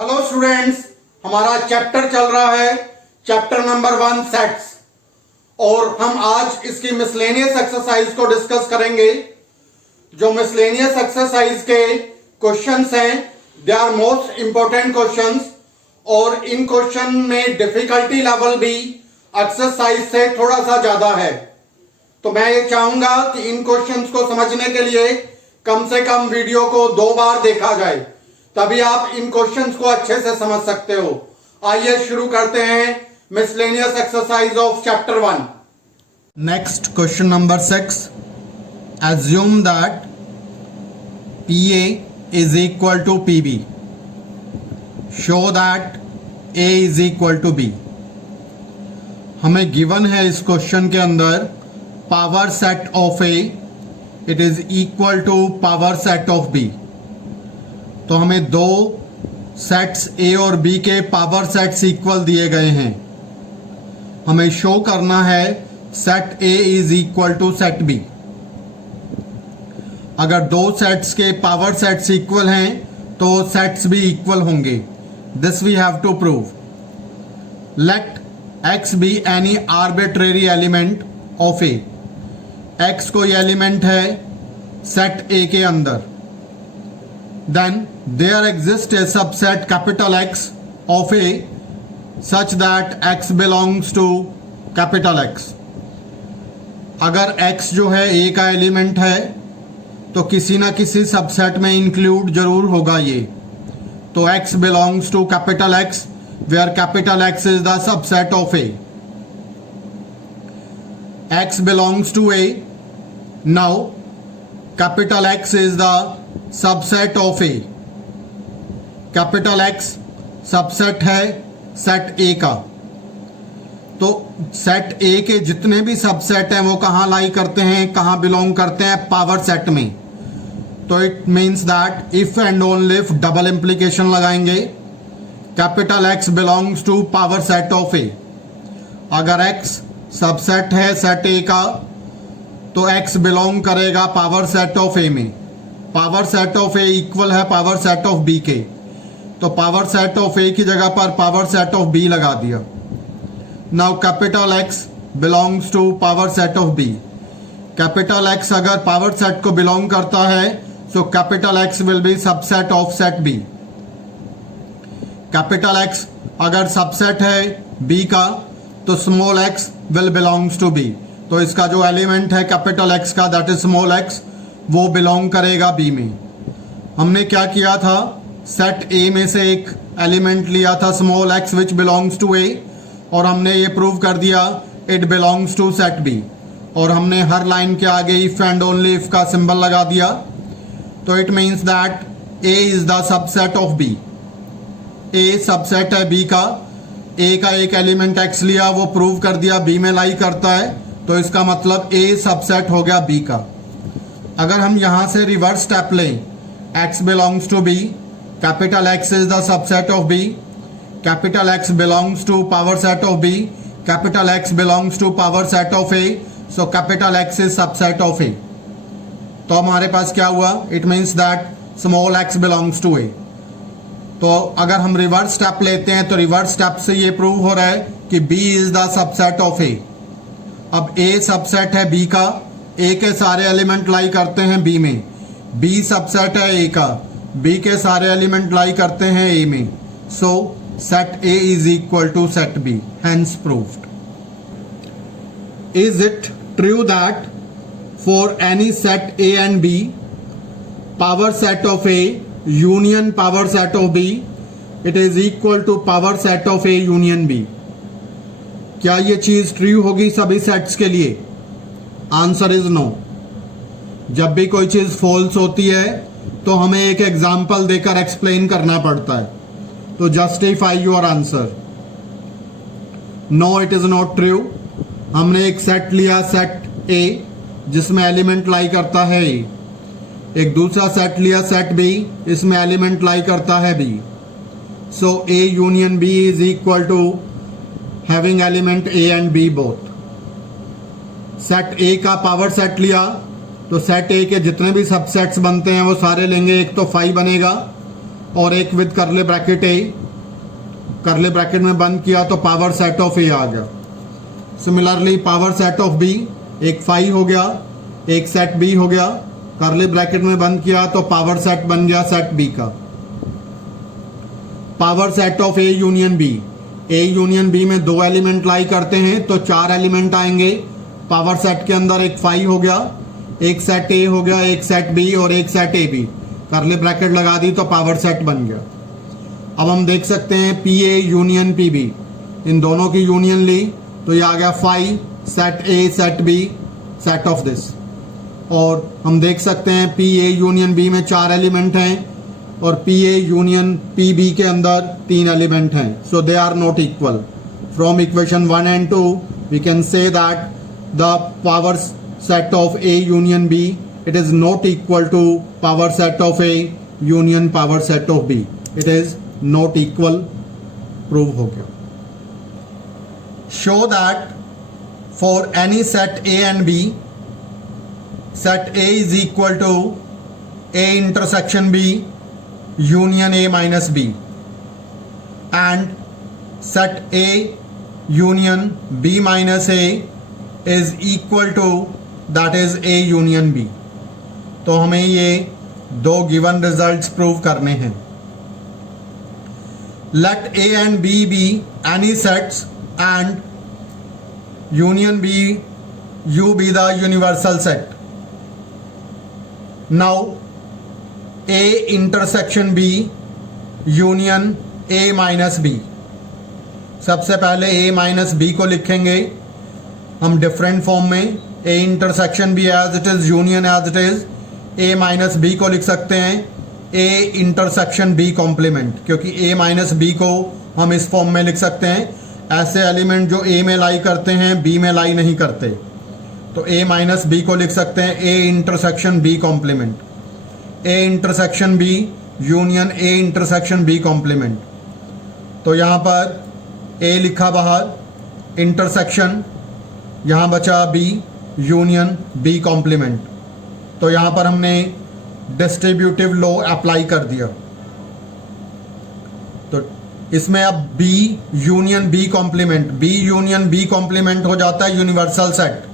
Hello students, हमारा chapter चल रहा है चैप्टर नंबर 1 सेट्स और हम आज इसकी मिसलेनियस एक्सरसाइज को डिस्कस करेंगे। जो मिसलेनियस एक्सरसाइज के क्वेश्चंस हैं they are most important questions और इन क्वेश्चन में डिफिकल्टी लेवल भी एक्सरसाइज से थोड़ा सा ज्यादा है। तो मैं ये चाहूंगा कि इन क्वेश्चंस को समझने के लिए कम से कम वीडियो को 2 बार देखा जाए, तभी आप इन क्वेश्चंस को अच्छे से समझ सकते हो। आइए शुरू करते हैं miscellaneous exercise of chapter 1। Next question number 6, assume that PA is equal to PB, show that A is equal to B। हमें गिवन है इस क्वेश्चन के अंदर power set of A it is equal to power set of B। तो हमें 2 sets A और B के power sets equal दिए गए हैं। हमें शो करना है set A is equal to set B। अगर 2 सेट्स के पावर सेट्स इक्वल हैं तो सेट्स भी इक्वल होंगे। This we have to prove. Let x be any arbitrary element of A। x कोई एलिमेंट है सेट A के अंदर। Then there exists a subset capital X of A such that X belongs to capital X। अगर X जो है A का element है तो किसी ना किसी सबसेट में इंक्लूड जरूर होगा ये। तो X belongs to capital X where capital X is the subset of A। X belongs to A। Now capital X is the subset of A. Capital x subset है सेट ए का। तो set ए के जितने भी subset हैं वो कहाँ लाई करते हैं, कहाँ बिलोंग करते हैं, पावर सेट में। तो it means that if and only if double implication लगाएंगे, capital X belongs to power set of A. अगर एक्स सबसेट है सेट ए का तो एक्स बिलोंग करेगा पावर सेट ऑफ ए में। Power set of A equal है power set of B के, तो पावर सेट ऑफ ए की जगह पर पावर सेट ऑफ बी लगा दिया। Now capital X belongs to power set of B. Capital X अगर पावर सेट को बिलोंग करता है so capital X will be subset of set B. Capital X अगर सबसेट है बी का तो small x will belongs to B. तो इसका जो एलिमेंट है कैपिटल एक्स का दैट इज स्मॉल एक्स, वो बिलोंग करेगा बी में। हमने क्या किया था, सेट ए में से एक एलिमेंट लिया था small X which belongs to A और हमने ये प्रूव कर दिया it belongs to set B. और हमने हर लाइन के आगे इफ एंड ओनली इफ का सिंबल लगा दिया। तो it means that A is the subset of B. A subset है बी का। ए का एक एलिमेंट एक्स लिया, वो प्रूव कर दिया बी में लाई करता है, तो इसका मतलब ए सबसेट हो गया बी का। अगर हम यहां से रिवर्स स्टेप लें, x belongs to b, capital X is the subset of b, capital X belongs to power set of b, capital X belongs to power set of a, so capital X is subset of a। तो हमारे पास क्या हुआ, it means that small x belongs to a। तो अगर हम reverse step लेते हैं तो रिवर्स स्टेप से ये प्रूव हो रहा है कि b is the subset of a। अब a सबसेट है b का, ए के सारे एलिमेंट लाई करते हैं बी में। बी सबसेट है ए का, बी के सारे एलिमेंट लाई करते हैं ए में। So set A is equal to set B, hence proved. Is it true that for any set A and B power set of A union power set of B it is equal to power set of A union B? क्या ये चीज true होगी सभी sets के लिए? Answer is no. जब भी कोई चीज फॉल्स होती है तो हमें एक एग्जाम्पल देकर एक्सप्लेन करना पड़ता है। तो justify your answer. No, it is not true. हमने एक सेट लिया सेट ए जिसमें एलिमेंट लाई करता है ए, एक दूसरा सेट लिया सेट बी, इसमें एलिमेंट लाई करता है B. So A union B is equal to having element A and B both. Set A का पावर सेट लिया तो सेट ए के जितने भी सबसेट्स बनते हैं वो सारे लेंगे, एक तो 5 बनेगा और एक विद करले ब्रैकेट ए, करले ब्रैकेट में बंद किया तो पावर सेट ऑफ ए आ गया। Similarly power set of B, एक फाई हो गया, एक सेट बी हो गया, करले ब्रैकेट में बंद किया तो पावर सेट बन गया सेट बी का। Power set of A union B, A union B में दो एलिमेंट लाई करते हैं तो चार एलिमेंट आएंगे। पावर सेट के अंदर एक फाई हो गया, एक सेट ए हो गया, एक सेट बी और एक सेट ए बी, करले ब्रैकेट लगा दी तो पावर सेट बन गया। अब हम देख सकते हैं P A union P B, इन दोनों की यूनियन ली तो ये आ गया phi set A set B set of this. और हम देख सकते हैं पी ए यूनियन बी में चार एलिमेंट हैं और P A union P B के अंदर तीन एलिमेंट हैं, so they are not equal. From equation 1 and 2 we can say that the power set of A union B it is not equal to power set of A union power set of B, it is not equal, prove हो गया। Show that for any set A and B, set A is equal to A intersection B union A minus B, and set A union B minus A is equal to that is A union B। तो हमें ये दो given results prove करने हैं। Let A and B be any sets and union B U be the universal set। Now A intersection B union A minus B, सबसे पहले A minus B को लिखेंगे हम डिफरेंट फॉर्म में। A intersection B as it is, union as it is, A minus B को लिख सकते हैं A इंटरसेक्शन B कॉम्प्लीमेंट, क्योंकि A माइनस B को हम इस फॉर्म में लिख सकते हैं। ऐसे एलिमेंट जो A में लाई करते हैं B में लाई नहीं करते, तो A माइनस B को लिख सकते हैं A intersection B complement, A intersection B union A intersection B complement. तो यहाँ पर A लिखा बाहर, इंटरसेक्शन यहाँ बचा B यूनियन B कॉम्प्लीमेंट। तो यहाँ पर हमने डिस्ट्रीब्यूटिव लॉ अप्लाई कर दिया। तो इसमें अब B union B complement, B union B complement हो जाता है यूनिवर्सल सेट।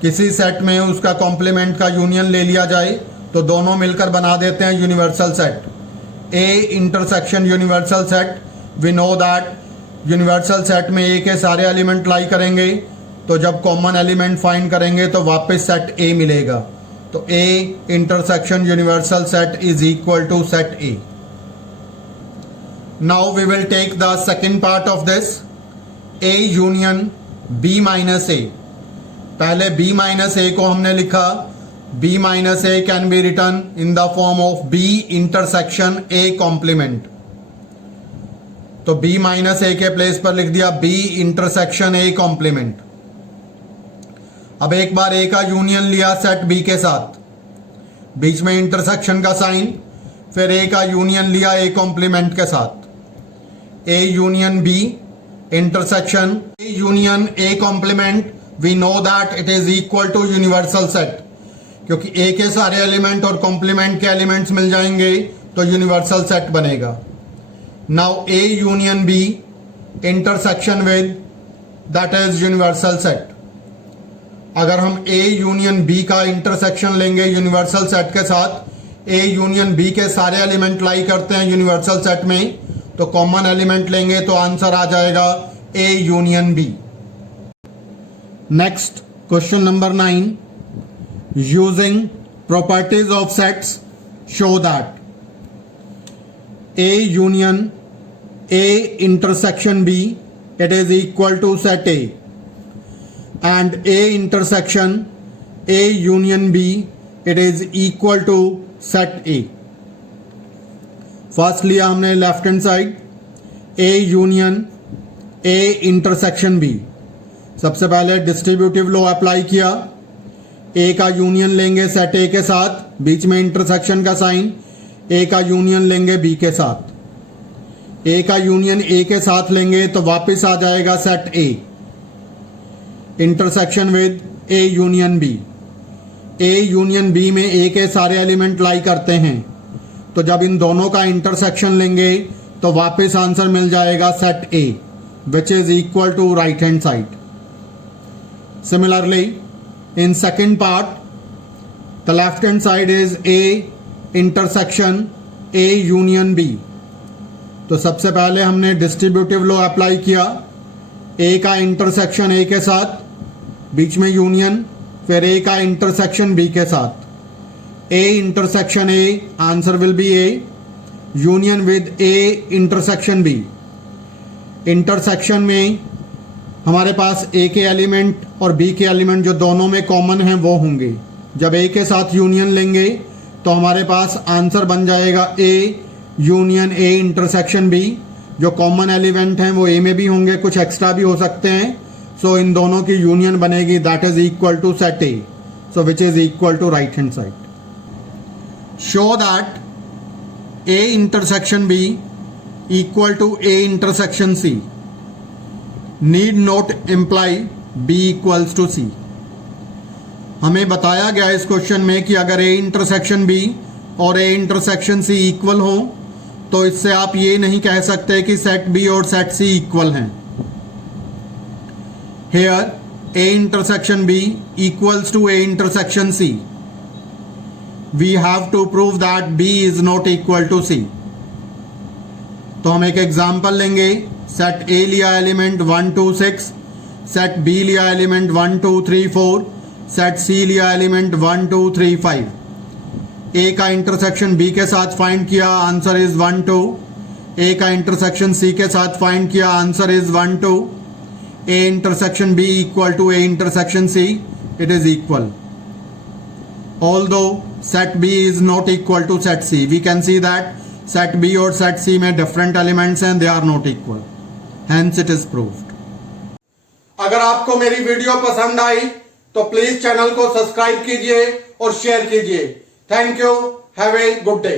किसी सेट में उसका कॉम्प्लीमेंट का यूनियन ले लिया जाए तो दोनों मिलकर बना देते हैं universal set. A intersection universal set, we know that universal set में ए के सारे एलिमेंट लाई करेंगे तो जब कॉमन एलिमेंट फाइंड करेंगे तो वापस सेट ए मिलेगा। तो A intersection universal set is equal to set A. Now we will take the second part of this, A union B minus A. पहले B माइनस ए को हमने लिखा, B minus A can be written in the form of B intersection A complement. तो B minus A के place पर लिख दिया B intersection A complement. अब एक बार A का यूनियन लिया सेट B के साथ, बीच में इंटरसेक्शन का साइन, फिर A का यूनियन लिया A कॉम्प्लीमेंट के साथ। A union B intersection A union A complement, we know that it is equal to universal set, क्योंकि ए के सारे एलिमेंट और कॉम्प्लीमेंट के एलिमेंट्स मिल जाएंगे तो यूनिवर्सल सेट बनेगा। Now A union B intersection with that is universal set. अगर हम ए यूनियन बी का इंटरसेक्शन लेंगे यूनिवर्सल सेट के साथ, ए यूनियन बी के सारे एलिमेंट लाई करते हैं यूनिवर्सल सेट में, तो कॉमन एलिमेंट लेंगे तो आंसर आ जाएगा A union B. Next, question number 9. Using properties of sets, show that A union A intersection B, it is equal to set A, and A intersection A union B, it is equal to set A। First लिया हमने left hand side, A union A intersection B। सबसे पहले distributive law apply किया, ए का union लेंगे set ए के साथ, बीच में इंटरसेक्शन का साइन, ए का यूनियन लेंगे बी के साथ। ए का यूनियन ए के साथ लेंगे तो वापस आ जाएगा set A, intersection with A union B. A union B में ए के सारे एलिमेंट लाई करते हैं तो जब इन दोनों का इंटरसेक्शन लेंगे तो वापस आंसर मिल जाएगा set A which is equal to right hand side. Similarly in second part the left hand side is A intersection A union B. तो सबसे पहले हमने डिस्ट्रीब्यूटिव लॉ अप्लाई किया. ए का इंटरसेक्शन ए के साथ, बीच में यूनियन, फिर ए का इंटरसेक्शन बी के साथ. A intersection A, answer will be A. Union with A intersection B. Intersection में हमारे पास ए के एलिमेंट और बी के एलिमेंट जो दोनों में कॉमन हैं वो होंगे. जब ए के साथ यूनियन लेंगे तो हमारे पास आंसर बन जाएगा A union A intersection B. जो कॉमन एलिमेंट हैं वो ए में भी होंगे, कुछ एक्स्ट्रा भी हो सकते हैं. सो इन दोनों की यूनियन बनेगी, that is equal to set A, so which is equal to right hand side. Show that A intersection B equal to A intersection C. Need not imply B equals to C. हमें बताया गया इस question में कि अगर ए intersection B और ए intersection सी equal हो तो इससे आप ये नहीं कह सकते कि सेट बी और सेट सी इक्वल हैं. Here A intersection B equals to A intersection C. We have to prove that B is not equal to C. तो हम एक एग्जाम्पल लेंगे. सेट ए लिया एलिमेंट 1 2 6, सेट बी लिया element 1 2 3 4, set C लिया element 1 2 3 5. ए का intersection B के साथ फाइंड किया, आंसर इज 1 2. ए का इंटरसेक्शन सी के साथ फाइंड किया, answer is 1 2. A intersection B equal to A intersection C, it is equal. Although set B is not equal to set C, we can see that set B और set C में different elements हैं, they are not equal. Hence it is proved. अगर आपको मेरी video पसंद आई तो please channel को subscribe कीजिए और शेयर कीजिए. Thank you. Have a good day.